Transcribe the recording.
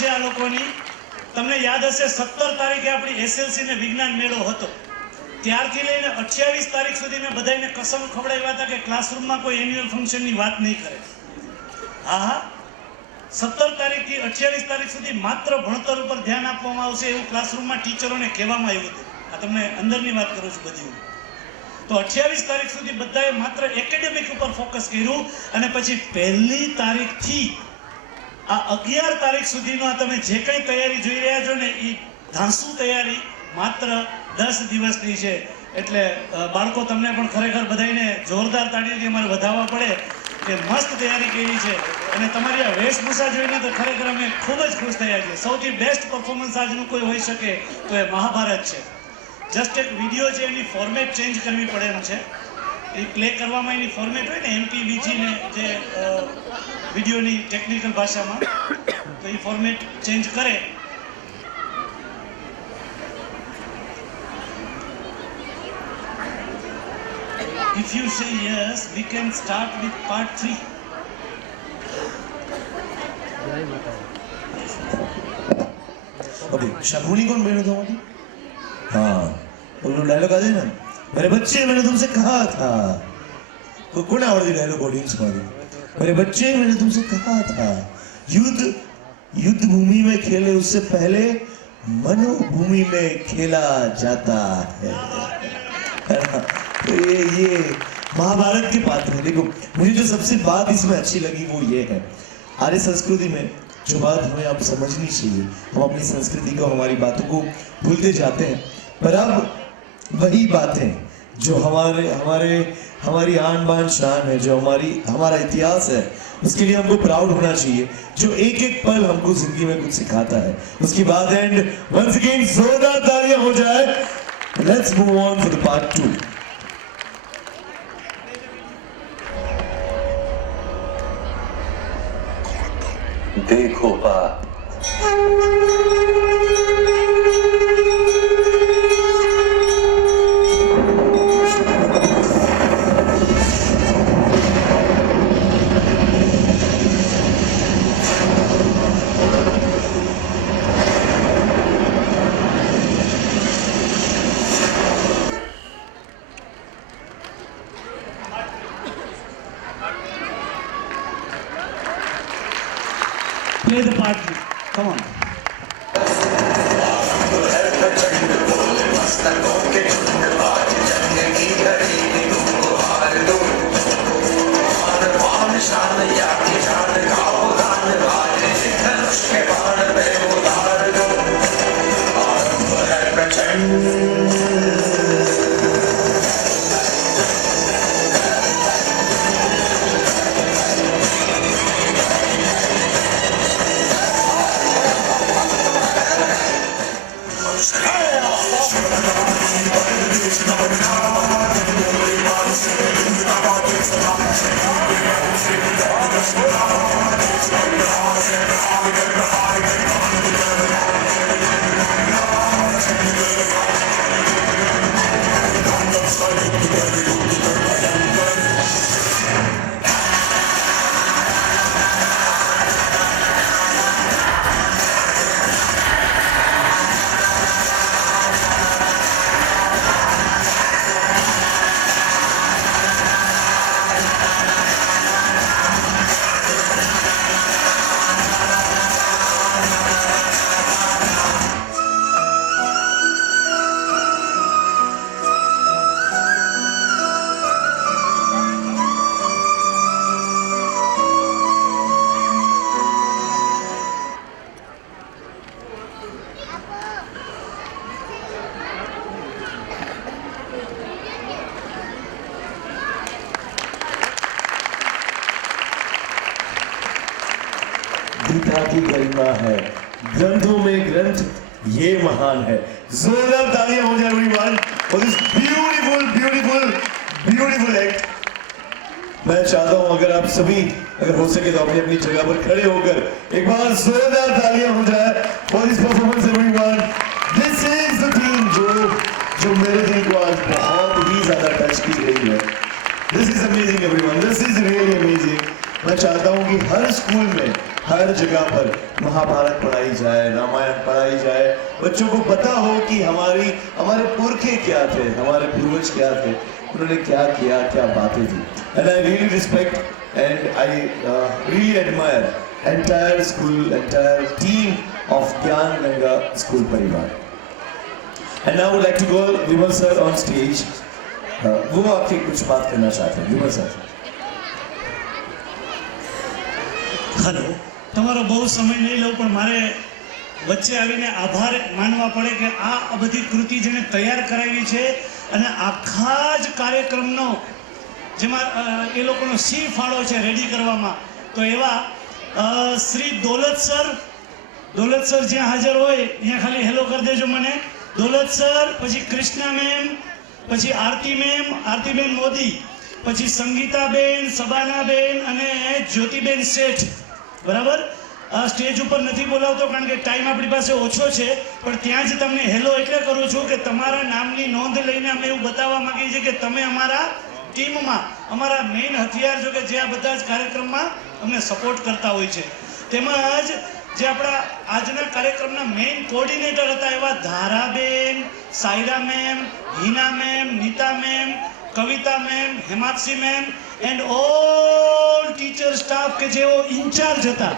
છે આ લોકોની. તમને યાદ હશે 17 તારીખે આપણી એસએલસી ને વિજ્ઞાન મેળો હતો. ત્યારથી લઈને 28 તારીખ સુધી મેં બધાને કસમ ખવડાવ્યા હતા કે ક્લાસરૂમમાં કોઈ એન્યુઅલ ફંક્શનની વાત નહીં કરે. હા 17 તારીખથી 28 તારીખ સુધી માત્ર ભણતર ઉપર ધ્યાન આપવામાં આવશે એવું ક્લાસરૂમમાં ટીચરોને કહેવામાં આવ્યું હતું. આ તમને અંદરની વાત કરું છું બધી. તો 28 તારીખ સુધી બધાએ માત્ર એકેડેમિક ઉપર ફોકસ કર્યું અને પછી 1લી તારીખથી આ 11 તારીખ સુધીનો આ તમે જે કંઈ તૈયારી જોઈ રહ્યા છો ને એ ધાંસુ તૈયારી માત્ર 10 દિવસની છે. એટલે બાળકો તમને પણ ખરેખર બધાને જોરદાર તાળીઓથી અમારે વધાવવા પડે કે મસ્ત તૈયારી કરી છે. અને તમારી આ વેશભૂષા જોઈને તો ખરેખર અમે ખૂબ જ ખુશ થયા છીએ. સૌથી બેસ્ટ પરફોર્મન્સ આજનું કોઈ હોઈ શકે તો એ મહાભારત છે. જસ્ટ એક વિડીયો છે એની ફોર્મેટ ચેન્જ કરવી પડે એમ છે. એ પ્લે કરવામાં એની ફોર્મેટ હોય ને MPVG ને જે વિડીયોની ટેકનિકલ ભાષામાં, તો એ ફોર્મેટ ચેન્જ કરે. If you say yes, we can start with part 3. Okay, Shakuni कौन बहन था? हाँ, वो डायलॉग आ जाए ना, मेरे बच्चे मैंने तुमसे कहा था. कौन आवड़ती डायलॉग ऑडियंस में? मेरे बच्चे मैंने तुमसे कहा था, युद्ध भूमि में खेले उससे पहले मनोभूमि में खेला जाता है. तो ये महाभारत के पात्र है. देखो, मुझे जो सबसे बात इसमें अच्छी लगी वो ये है, आर्य संस्कृति में जो बात हमें अब समझनी चाहिए, हम अपनी संस्कृति को, हमारी बातों को भूलते जाते हैं. पर अब वही बातें जो हमारी आन बान शान है, जो हमारा इतिहास है, उसके लिए हमको प्राउड होना चाहिए, जो एक एक पल हमको जिंदगी में कुछ सिखाता है. उसकी बात एंड वंस अगेन जोरदार तालियां हो जाए. Let's move on for the part 2. देखो बात, Play the part 3. Come on. Gita की गरिमा है, ग्रंथों में ग्रंथ ये महान है. जोरदार तालियां हो जाए everyone for this beautiful act. मैं चाहता हूं अगर आप सभी अगर हो सके तो अपनी अपनी जगह पर खड़े होकर एक बार जोरदार तालियां हो जाए for this performance everyone. This is the theme जो मेरे दिल को आज बहुत ही ज्यादा टच की गई है. This is amazing everyone, this is really amazing. मैं चाहता हूं कि हर स्कूल में, हर जगह पर महाभारत पढ़ाई जाए, रामायण पढ़ाई जाए, बच्चों को पता हो कि हमारे पुरखे क्या थे, हमारे पूर्वज क्या थे, उन्होंने क्या किया, क्या बातें थी. And I really respect and I really admire entire school, entire team of Gyan Ganga School Parivar. And now I would like to call Vimal sir on stage. वो आपकी कुछ बात करना चाहते हैं, विमल सर. હલો, તમારો બહુ સમય નહીં લઉં, પણ મારે વચ્ચે આવીને આભાર માનવા પડે કે આ બધી કૃતિ જેણે તૈયાર કરાવી છે અને આખા જ કાર્યક્રમનો જેમાં એ લોકોનો સી ફાળો છે રેડી કરવામાં, તો એવા શ્રી દોલત સર જ્યાં હાજર હોય ત્યાં ખાલી હેલો કરી દેજો મને. દોલત સર, પછી કૃષ્ણા મેમ, પછી આરતીબેન મોદી, પછી સંગીતાબેન, સબાનાબેન અને જ્યોતિબેન શેઠ. બરાબર, સ્ટેજ ઉપર નથી બોલાવતો કારણ કે ટાઈમ આપણી પાસે ઓછો છે, પણ ત્યાં જ તમને હેલો એટલે કરું છું કે તમારા નામની નોંધ લઈને અમે એવું બતાવવા માંગીએ છીએ કે તમે અમારા ટીમમાં અમારા મેઇન હથિયાર છો, કે જે આ બધા જ કાર્યક્રમમાં અમને સપોર્ટ કરતા હોય છે. તેમજ જે આપણા આજના કાર્યક્રમના મેઇન કોર્ડિનેટર હતા એવા Dharaben, Saira ma'am, Hina ma'am, Nita ma'am, Kavita ma'am, Hemakshi ma'am and all teacher staff કે જેઓ ઇન્ચાર્જ હતા,